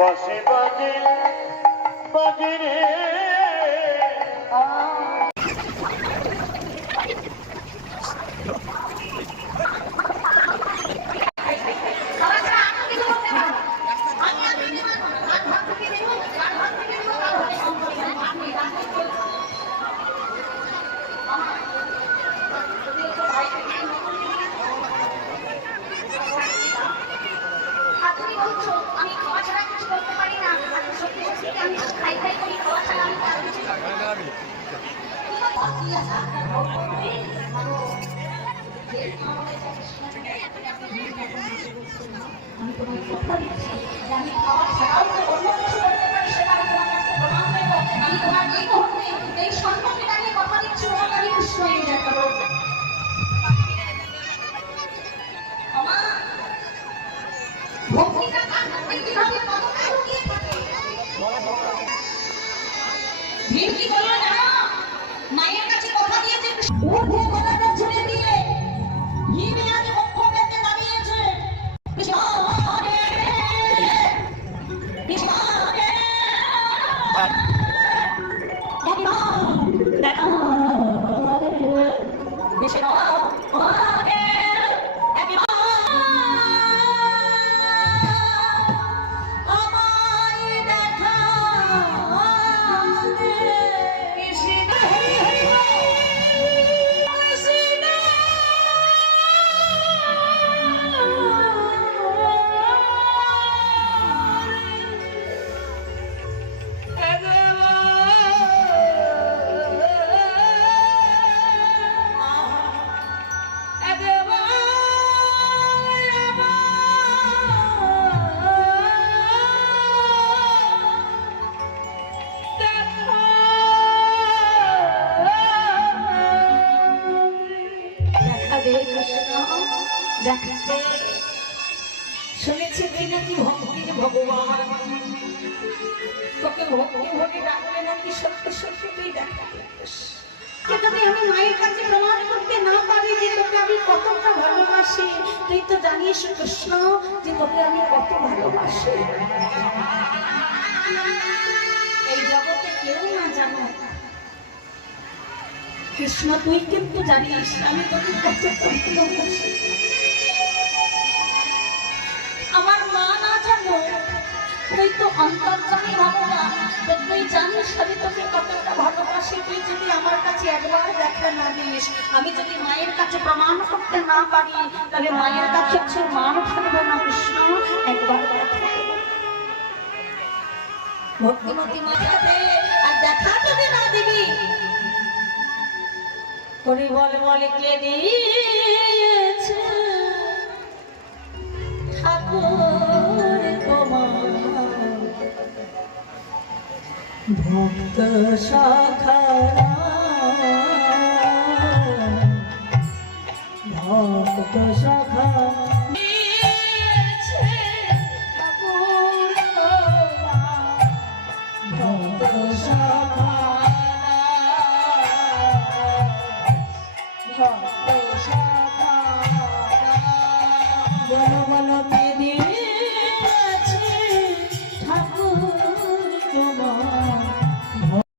বাসি বাজে বাজে রে মায়ের কাছে কথা দিয়েছে ঊর্ধ্বে কথাটা ছেড়ে দিয়ে হিমে আজ অক্ষ পেতে দাঁড়িয়েছে শুনেছি তুই নাকি ভক্তির ভগবান, তোকে ভক্তি ভোগে ডাকলে নাকি সত্য সত্য তুই দেখা। যদি আমি মায়ের কাছে প্রমাণ করতে না পারি যে তোকে আমি কতটা ভালোবাসি, তুই তো জানিস কৃষ্ণ যে তোকে আমি কত ভালোবাসি। এই জগতে কেউ না জানো কৃষ্ণ, তুই কিন্তু জানিস আমি তোকে কত ভালোবাসি। আমার মা না জানো, তুই তো অন্তর্যামী ভগবান, তো তুই জানিস আমি তোকে কতটা ভালোবাসি। তুই যদি আমার কাছে একবার দেখা না দিস, আমি যদি মায়ের কাছে প্রমাণ করতে না পারি, তাহলে মায়ের কাছে হচ্ছে মান থাকবে না কৃষ্ণ। একবার ভক্তিমতী মায়াতে আর দেখা যদি না দিবি, করি বলে বলে কে দিয়েছে ঠাকুর তোমার ভক্ত শাখা, ভক্ত শাখা